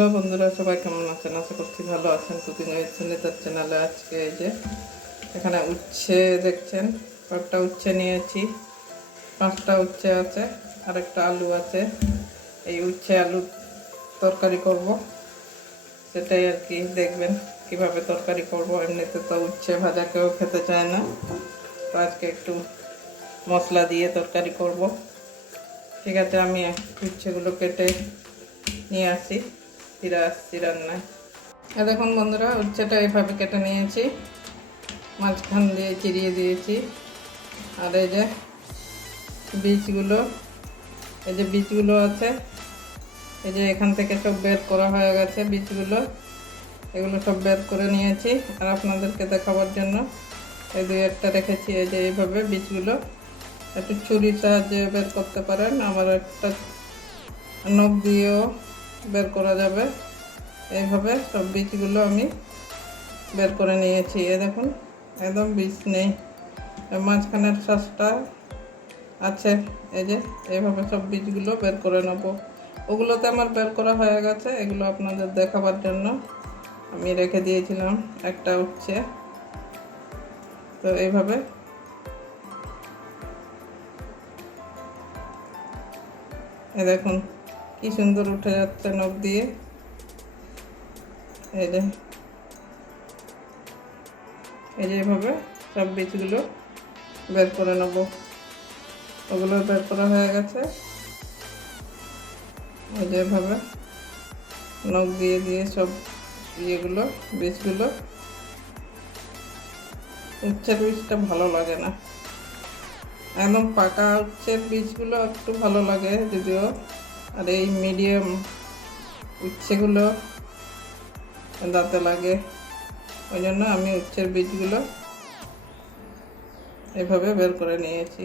Hello বন্ধুরা, সবাই কেমন আছেন? আশা করছি ভালো আছেন। কুকিং উইথ সুনিতার চ্যানেলে আজকে এই যে এখানে উচ্ছে দেখছেন কয়েকটা উচ্ছে নিয়েছি, পাঁচটা উচ্ছে আছে আর একটা আলু আছে। এই উচ্ছে আলু তরকারি করব, সেটাই আর কি দেখবেন কীভাবে তরকারি করব। এমনিতে তো উচ্ছে ভাজা কেউ খেতে চায় না, তো আজকে একটু মশলা দিয়ে তরকারি করব। ঠিক আছে, আমি উচ্ছেগুলো কেটে নিয়ে আসি। ফিরে আসছি রান্নায় আর দেখুন বন্ধুরা, উচ্ছেটা এইভাবে কেটে নিয়েছি। মাঝখান দিয়ে চিরিয়ে দিয়েছি। আর এই যে বীজগুলো, এই যে বীজগুলো আছে, এই যে এখান থেকে সব বের করা হয়ে গেছে বীজগুলো। এগুলো সব বের করে নিয়েছি। আর আপনাদেরকে দেখাবার জন্য এই দুই একটা রেখেছি, এই যে এইভাবে বীজগুলো। একটু ছুরির সাহায্যে বের করতে পারেন। আবার একটা নখ দিয়েও বের করা যাবে। এইভাবে সব বীজগুলো আমি বের করে নিয়েছি। এ দেখুন, একদম বীজ নেই। মাঝখানের শ্বাসটা আছে। এই যে, এইভাবে সব বীজগুলো বের করে নেব। ওগুলোতে আমার বের করা হয়ে গেছে। এগুলো আপনাদের দেখাবার জন্য আমি রেখে দিয়েছিলাম। একটা উঠছে। তো এইভাবে এ দেখুন কি সুন্দর উঠে যাচ্ছে নখ দিয়ে। এই যে এই যে এভাবে সব বীজগুলো বের করে নেব। ওগুলো বের করা হয়ে গেছে। এই যে এভাবে নখ দিয়ে দিয়ে সব ইয়েগুলো, বীজগুলো। উচ্ছের বীজটা ভালো লাগে না। একদম পাকা উচ্ছের বীজগুলো একটু ভালো লাগে, যদিও আর এই মিডিয়াম উচ্ছেগুলো দাঁতে লাগে। ওই জন্য আমি উচ্ছের বীজগুলো এভাবে বের করে নিয়েছি।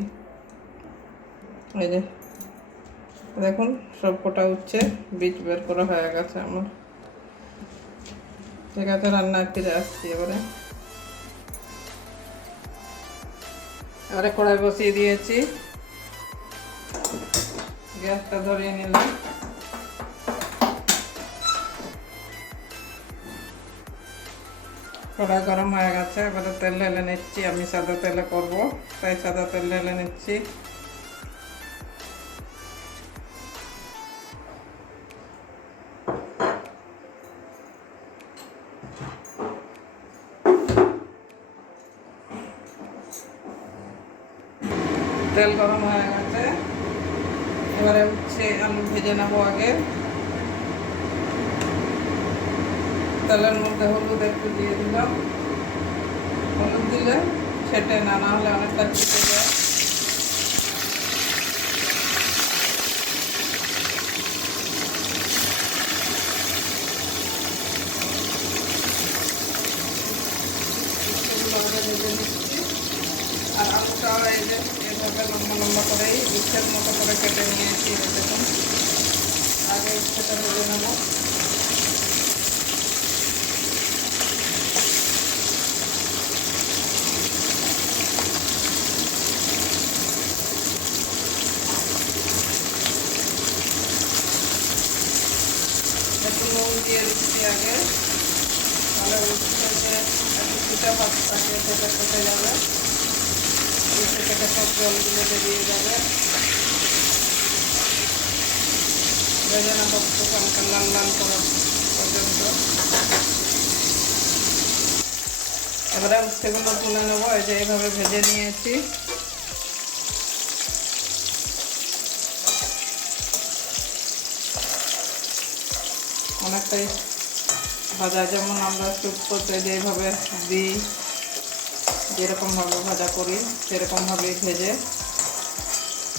এই যে, দেখুন, সব কটা উচ্ছে বীজ বের করা হয়ে গেছে আমার। ঠিক আছে রান্না ফিরে আসছি এবারে। আরে কড়াই বসিয়ে দিয়েছি। গ্যাসটা ধরিয়ে নিলাম। কড়াই গরম হয়ে গেছে, এবারে তেল ঢেলে নিচ্ছি। আমি সাদা তেলে করব, তাই সাদা তেল ঢেলে নিচ্ছি। তেল গরম হয়ে গেছে। এবারে হচ্ছে আলু ভেজে নেব আগে। তেলের মধ্যে হলুদ একটু দিয়ে দিলাম। হলুদ দিলে সেটা না না হলে অনেকটা ছিটে যায় উচ্ছেগুলো আগে ভেজে নিচ্ছি আর আলুটা এই যে এভাবে লম্বা লম্বা করেই উচ্ছের মতো করে কেটে নিয়েছি এই দেখুন আগে উচ্ছেটা ভেজে নেব একটু নুন দিয়ে দিচ্ছি আগে তাহলে উচ্ছে একটু ফুটে ভাত থাকে সেটা কেটে যাবে উচ্ছে কেটে সব জলগুলো বেরিয়ে যাবে ভেজে নেব হালকা লাল লাল করা পর্যন্ত এবারে উচ্ছেগুলো তুলে নেব এই যে এইভাবে ভেজে নিয়েছি অনেকটাই ভাজা যেমন আমরা করতে যেভাবে দিই যেরকমভাবে ভাজা করি সেরকমভাবেই ভেজে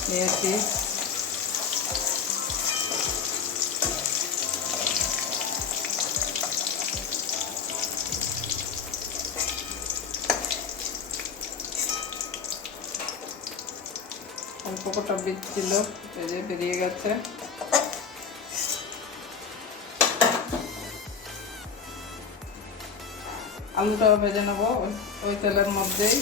নিয়েছি। কটা বীজ ছিল এই যে বেরিয়ে গেছে। আলুটাও ভেজে নেব ওই- তেলের মধ্যেই।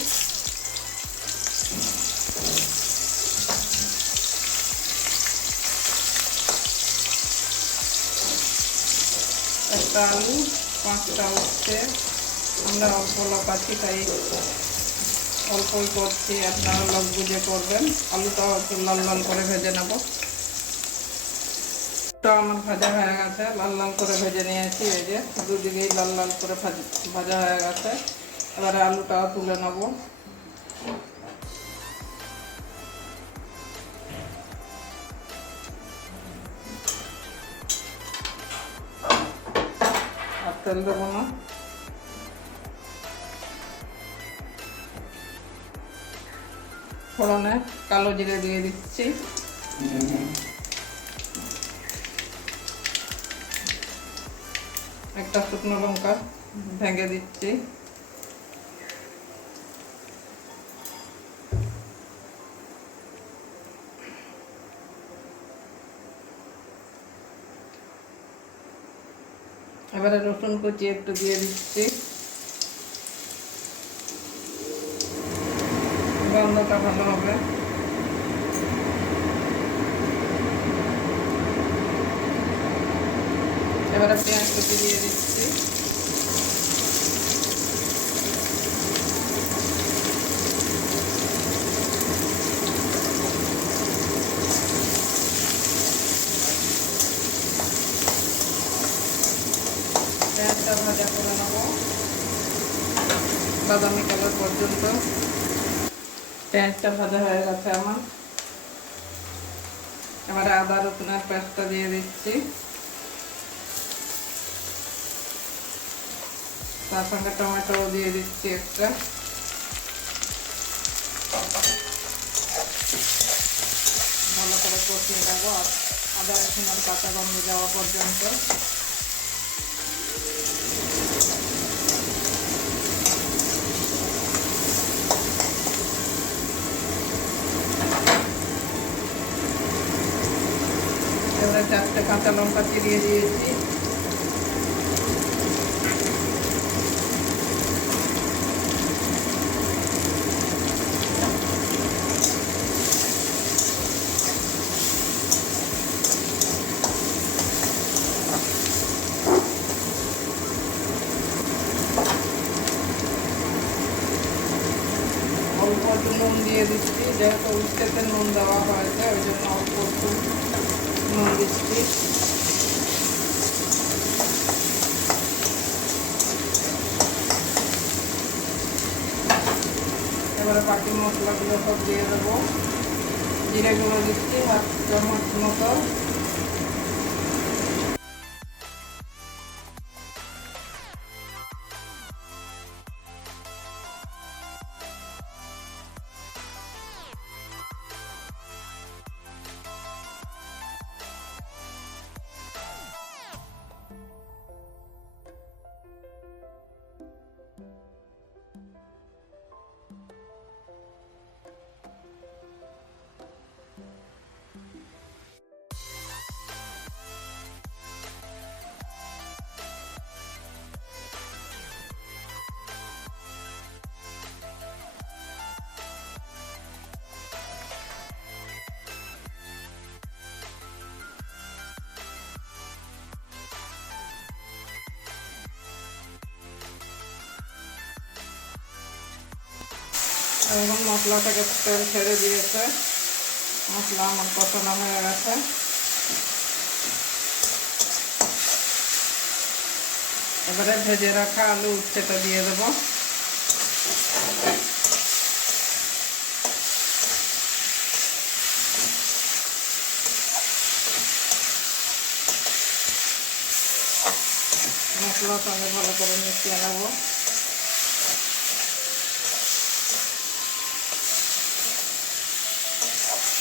একটা আলু, পাঁচটা উঠছে আমরা অল্প লোক তাই অল্পই করছি আপনারা লোক বুঝে করবেন। আলুটাও একটু লাল লাল করে ভেজে নেব। আমার ভাজা হয়ে গেছে, লাল লাল করে ভেজে নিয়েছি, এই যে দুদিকেই লাল লাল করে ভাজা হয়ে গেছে। এবারে আলুটাও তুলে নেব। তেল দেবো না। ফোড়নে কালো জিরে দিয়ে দিচ্ছি। একটা শুকনো লঙ্কা ভেঙে দিচ্ছি। এবারে রসুন কুচি একটু দিয়ে দিচ্ছি গন্ধটা ভালো হবে দিয়ে দিচ্ছি। পেঁয়াজটা ভাজা করে নেব। বাদামি কালার পর্যন্ত। পেঁয়াজটা ভাজা হয়ে গেছে আমার। এবারে আদা রসুনের পেস্টটা দিয়ে দিচ্ছি। তার সঙ্গে টমেটো দিয়ে দিচ্ছি একটা। ভালো করে কষিয়ে আর আদা রসুনের কাঁচা গন্ধ যাওয়া পর্যন্ত। এবারে চারটে কাঁচা লঙ্কা চিরিয়ে দিয়েছি অল্প একটু নুন দিয়ে দিচ্ছি যেহেতু উচ্ছেতে নুন দেওয়া হয়েছে, ওই জন্য অল্প একটু নুন দিচ্ছি। এবারে বাকি মশলাগুলো সব দিয়ে দেবো। জিরে গুঁড়ো দিচ্ছি হাত চামচ মতো এখন মশলা থেকে তেল ছেড়ে দিয়েছে, মশলা আমার কষানো হয়ে গেছে। এবারে ভেজে রাখা আলু উচ্ছেটা দিয়ে দেবো। মশলার সঙ্গে ভালো করে মিশিয়ে নেব।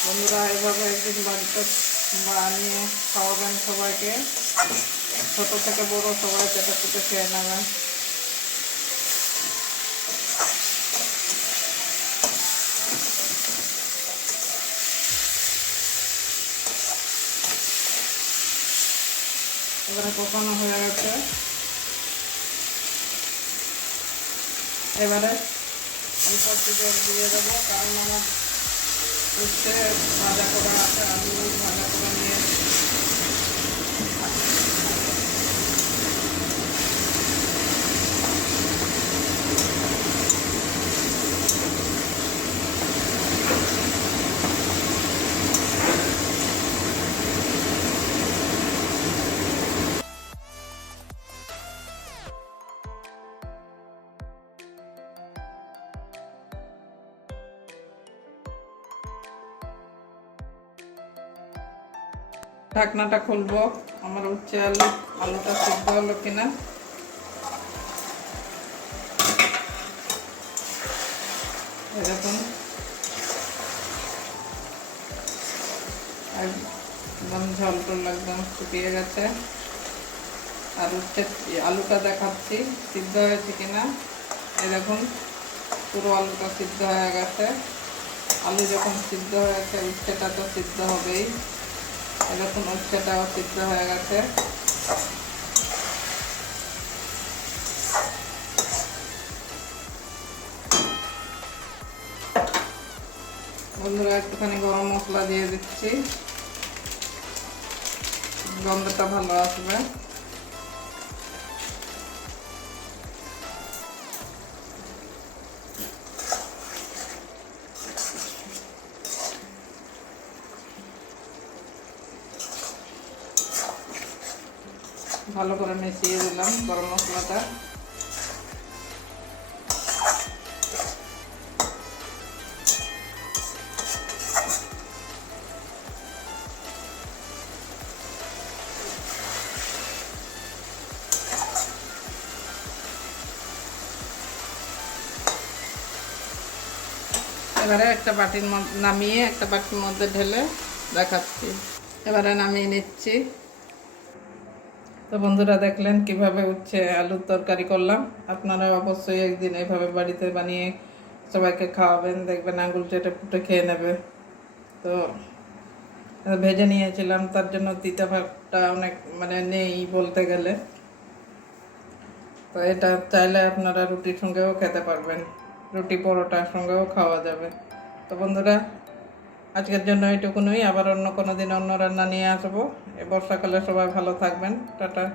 বন্ধুরা, এভাবে একদিন বাড়িতে বানিয়ে খাওয়াবেন সবাইকে। ছোট থেকে বড় সবাই পেটে পেটে খেয়ে নেবেন এবারে কষানো হয়ে গেছে। এবারে অল্প একটু দিয়ে দেবো, কারণ আমার উঠতে ভাজা করা আছে আলু ভাজা করা নিয়ে ঢাকনাটা খুলবো। আমার উচ্ছে আলু, আলুটা সিদ্ধ হলো কিনা। এরকম। একদম ঝোল টোল একদম শুকিয়ে গেছে। আর উচ্ছে আলুটা দেখাচ্ছি, সিদ্ধ হয়েছে কিনা। এরকম, পুরো আলুটা সিদ্ধ হয়ে গেছে। আলু যখন সিদ্ধ হয়েছে উচ্ছেটা তো সিদ্ধ হবেই। এরকম উচ্ছেটাও সিদ্ধ হয়ে গেছে। বন্ধুরা একটুখানি গরম মশলা দিয়ে দিচ্ছি। গন্ধটা ভালো আসবে। ভালো করে মিশিয়ে দিলাম গরম মশলাটা। এবারে একটা বাটির মধ্যে নামিয়ে একটা বাটির মধ্যে ঢেলে দেখাচ্ছি। এবারে নামিয়ে নিচ্ছি। তো বন্ধুরা দেখলেন কীভাবে উচ্ছে আলুর তরকারি করলাম। আপনারা অবশ্যই একদিন এইভাবে বাড়িতে বানিয়ে সবাইকে খাওয়াবেন, দেখবেন আঙুল চেটে ফুটে খেয়ে নেবে। তো ভেজে নিয়েছিলাম, তার জন্য তিতা ভাবটা অনেক মানে নেই বলতে গেলে। তো এটা চাইলে আপনারা রুটির সঙ্গেও খেতে পারবেন। রুটি পরোটার সঙ্গেও খাওয়া যাবে। তো বন্ধুরা আজকের জন্য এইটুকুনই। আবার অন্য কোনো দিন অন্য রান্না নিয়ে আসব। এ বর্ষাকালে সবাই ভালো থাকবেন। টাটা।